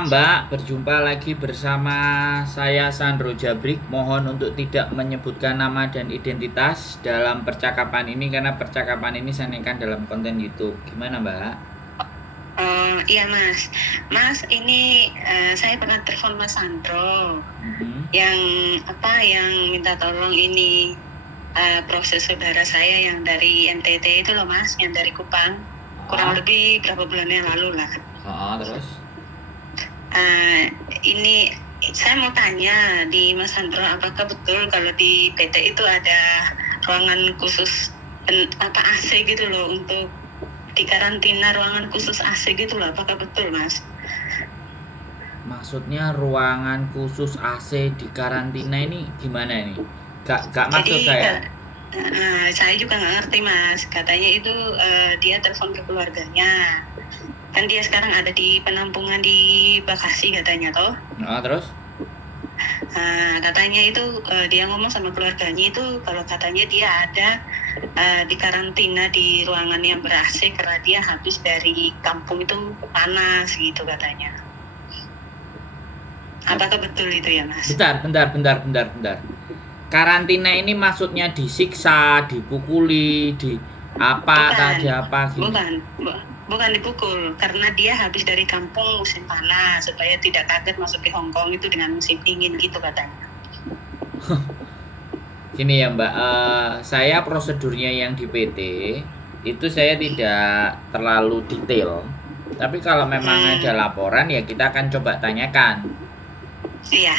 malam Mbak, berjumpa lagi bersama saya Sandro Jabrik. Mohon untuk tidak menyebutkan nama dan identitas dalam percakapan ini karena percakapan ini saya naikkan dalam konten YouTube. Gimana Mbak? Oh iya Mas, Mas ini saya pernah telepon Mas Sandro yang yang minta tolong ini proses saudara saya yang dari NTT itu loh Mas, yang dari Kupang, kurang lebih berapa bulan yang lalu lah. Terus? Ini saya mau tanya di Mas Sandro, apakah betul kalau di PT itu ada ruangan khusus AC gitu loh, untuk di karantina ruangan khusus AC gitu loh, apakah betul Mas? Maksudnya ruangan khusus AC di karantina ini gimana ini? Gak maksud saya. Saya juga nggak ngerti Mas, katanya itu dia telepon ke keluarganya, kan dia sekarang ada di penampungan di Bekasi katanya toh. Terus? Katanya itu dia ngomong sama keluarganya itu kalau katanya dia ada di karantina di ruangan yang ber-AC karena dia habis dari kampung itu panas gitu katanya. Apakah betul itu ya Mas? Bentar. Karantina ini maksudnya disiksa, dipukuli, di apa tadi apa gini? Bukan dipukul, karena dia habis dari kampung musim panas supaya tidak kaget masuk ke Hong Kong itu dengan musim dingin gitu katanya. Gini ya Mbak, saya prosedurnya yang di PT itu saya tidak terlalu detail. Tapi kalau memang ada laporan ya kita akan coba tanyakan. Iya,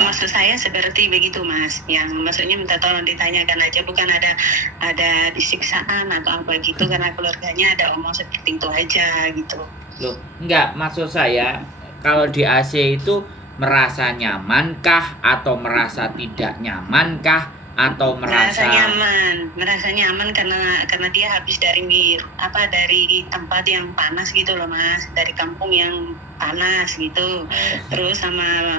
maksud saya seperti begitu Mas. Yang maksudnya minta tolong ditanyakan aja, bukan ada disiksaan atau apa gitu karena keluarganya ada omong seperti itu aja gitu. Loh, enggak, maksud saya kalau di AC itu merasa nyamankah atau merasa tidak nyamankah atau merasa nyaman karena dia habis dari tempat yang panas gitu loh Mas, dari kampung yang panas gitu. Terus sama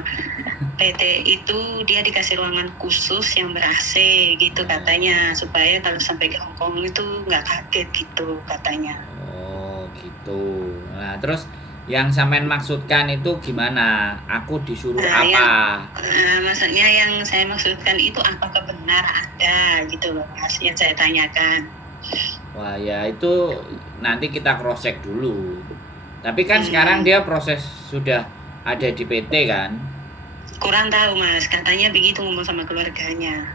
PT itu dia dikasih ruangan khusus yang ber-AC gitu katanya, supaya kalau sampai ke Hong Kong itu nggak kaget gitu katanya. Oh gitu. Nah terus yang sampean maksudkan itu gimana? Aku disuruh apa? Maksudnya yang saya maksudkan itu apakah benar ada gitu loh Mas, yang saya tanyakan. Wah ya itu nanti kita cross check dulu. Tapi kan sekarang dia proses sudah ada di PT kan? Kurang tahu Mas, katanya begitu ngomong sama keluarganya.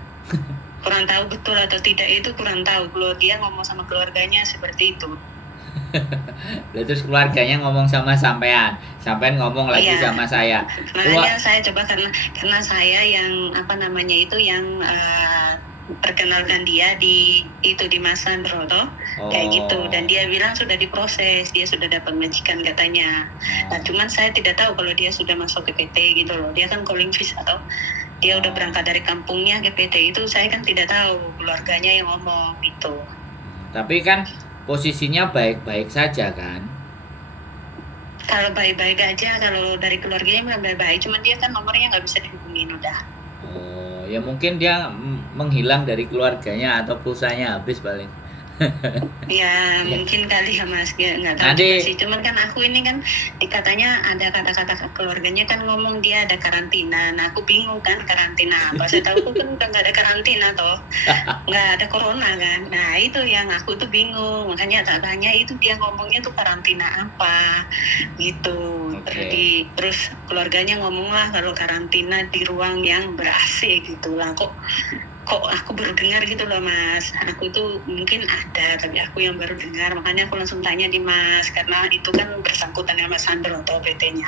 Kurang tahu betul atau tidak itu kurang tahu. Kalau dia ngomong sama keluarganya seperti itu. Terus keluarganya ngomong sama sampean ngomong lagi sama saya. Makanya saya coba karena saya yang yang perkenalkan dia di Mas Sandro toh, kayak gitu, dan dia bilang sudah diproses, dia sudah dapat majikan katanya. Nah cuman saya tidak tahu kalau dia sudah masuk ke PT gitu loh, dia kan calling fees atau dia udah berangkat dari kampungnya ke PT itu saya kan tidak tahu, keluarganya yang ngomong gitu. Tapi kan posisinya baik-baik saja kan? Kalau baik-baik aja, kalau dari keluarganya baik-baik, cuman dia kan nomornya nggak bisa dihubungin udah. Oh ya mungkin dia menghilang dari keluarganya atau pulsanya habis paling. Ya mungkin kali ya Mas, nggak tahu sih. Cuman kan aku ini kan katanya ada kata-kata keluarganya kan ngomong dia ada karantina. Nah aku bingung kan karantina apa? Saya tahu kan udah nggak ada karantina toh, nggak ada corona kan. Nah itu yang aku tuh bingung, makanya tak tanya itu dia ngomongnya tuh karantina apa gitu. Terus keluarganya ngomong lah kalau karantina di ruang yang ber-AC gitu lah. Kok aku baru dengar gitu loh Mas, aku tuh mungkin ada tapi aku yang baru dengar, makanya aku langsung tanya di Mas karena itu kan bersangkutan sama Mas Sandro atau PT-nya.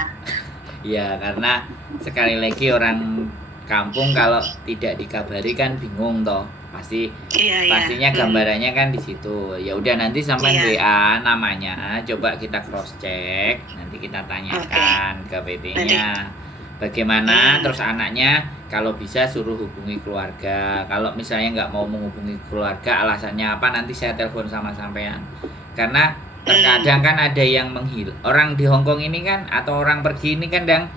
Iya, karena sekali lagi orang kampung kalau tidak dikabari kan bingung toh, pastinya gambarannya kan di situ. Ya udah nanti sampai WA namanya, coba kita cross check, nanti kita tanyakan ke PT-nya bagaimana. Terus anaknya kalau bisa suruh hubungi keluarga. Kalau misalnya nggak mau menghubungi keluarga, alasannya apa nanti saya telepon sama sampean. Karena terkadang kan ada yang orang di Hong Kong ini kan atau orang pergi ini kadang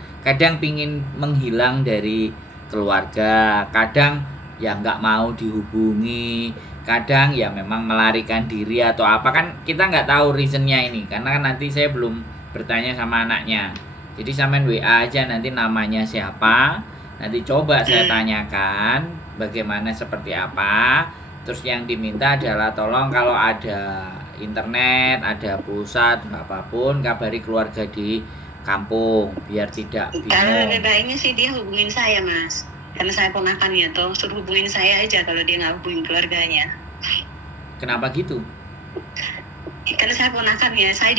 pingin menghilang dari keluarga, kadang ya nggak mau dihubungi, kadang ya memang melarikan diri atau apa, kan kita nggak tahu reasonnya ini karena kan nanti saya belum bertanya sama anaknya. Jadi sampean WA aja nanti namanya siapa, nanti coba saya tanyakan bagaimana seperti apa. Terus yang diminta adalah tolong kalau ada internet, ada pulsa, apapun kabari keluarga di kampung biar tidak bingung. Kalau lebih baiknya sih dia hubungin saya, Mas. Karena saya ponakannya tuh, suruh hubungin saya aja kalau dia nggak hubungin keluarganya. Kenapa gitu? Karena saya ponakannya, saya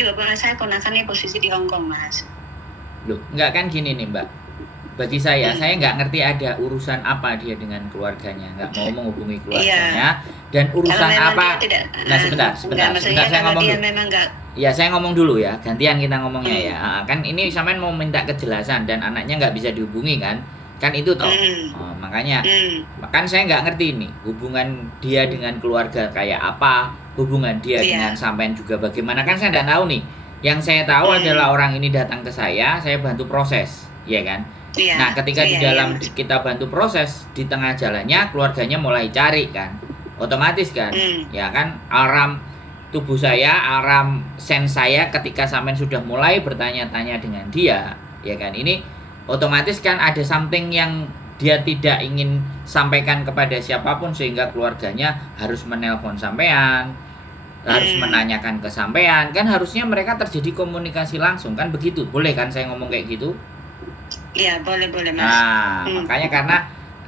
ponakannya posisi di Hong Kong, Mas. Loh, enggak kan gini nih Mbak. Bagi saya nggak ngerti ada urusan apa dia dengan keluarganya, nggak mau menghubungi keluarganya, dan urusan apa? Nah sebentar, saya ngomong dulu. Ya saya ngomong dulu ya, gantian kita ngomongnya ya. Kan ini sampean mau minta kejelasan dan anaknya nggak bisa dihubungi kan itu toh. Makanya, kan saya nggak ngerti nih hubungan dia dengan keluarga kayak apa, hubungan dia dengan sampean juga bagaimana, kan saya nggak tahu nih. Yang saya tahu adalah orang ini datang ke saya bantu proses, ya kan? Nah, ketika di dalam kita bantu proses, di tengah jalannya keluarganya mulai cari kan, otomatis kan, ya kan, alarm tubuh saya, alarm sense saya ketika sampean sudah mulai bertanya-tanya dengan dia, ya kan, ini otomatis kan ada something yang dia tidak ingin sampaikan kepada siapapun sehingga keluarganya harus menelpon sampean, harus menanyakan ke sampean, kan harusnya mereka terjadi komunikasi langsung kan begitu, boleh kan saya ngomong kayak gitu? Iya, boleh Mas. Nah, makanya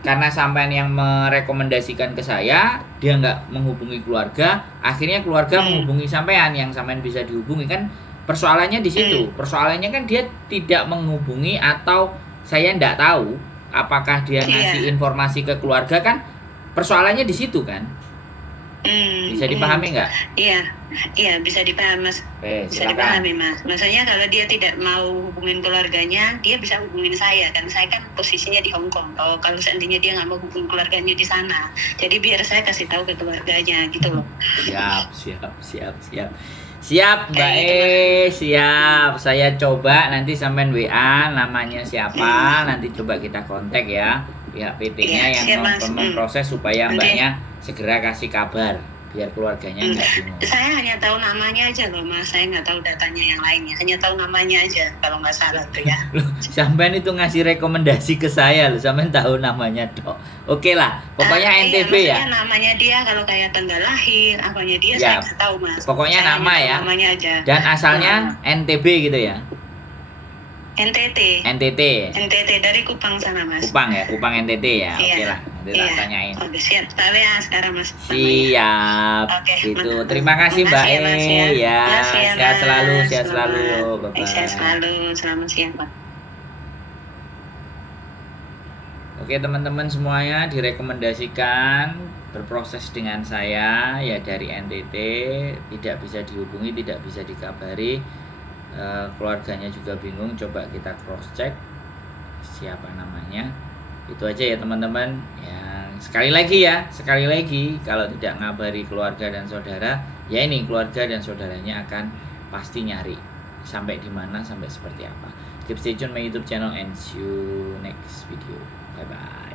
karena sampean yang merekomendasikan ke saya, dia nggak menghubungi keluarga, akhirnya keluarga menghubungi sampean, yang sampean bisa dihubungi kan, persoalannya di situ. Persoalannya kan dia tidak menghubungi atau saya nggak tahu apakah dia ngasih informasi ke keluarga, kan persoalannya di situ kan. Bisa dipahami nggak? Iya bisa dipahami Mas. Bisa dipahami Mas. Maksudnya kalau dia tidak mau hubungin keluarganya, dia bisa hubungin saya kan. Saya kan posisinya di Hong Kong. Kalau seandainya dia nggak mau hubungin keluarganya di sana, jadi biar saya kasih tahu ke keluarganya gitu loh. Siap Mbak siap. Saya coba nanti sampean WA namanya siapa, nanti coba kita kontak ya pihak PT-nya yang memproses supaya Mbaknya segera kasih kabar biar keluarganya nggak bingung. Saya hanya tahu namanya aja loh Mas, saya nggak tahu datanya yang lainnya, hanya tahu namanya aja kalau nggak salah tuh ya. Loh, sampean itu ngasih rekomendasi ke saya loh, sampean tahu namanya toh. Oke lah, pokoknya NTB ya. Namanya dia kalau kayak tanggal lahir, apanya dia saya nggak tahu Mas. Pokoknya saya nama ya. Namanya aja. Dan asalnya NTB gitu ya. NTT dari Kupang sana Mas. Kupang NTT ya. Oke lah, nanti tak tanyain. Siap, tapi ya sekarang Mas. Siap. Gitu. Terima kasih Mbak ya. Sehat selalu. Bye-bye. Sehat selalu. Selamat siang Pak. Oke teman-teman semuanya, direkomendasikan berproses dengan saya ya dari NTT, tidak bisa dihubungi, tidak bisa dikabari. Keluarganya juga bingung, coba kita cross check siapa namanya. Itu aja ya teman-teman ya. Sekali lagi kalau tidak ngabari keluarga dan saudara, ya ini keluarga dan saudaranya akan pasti nyari sampai di mana, sampai seperti apa. Keep stay tune my YouTube channel and see you next video. Bye bye.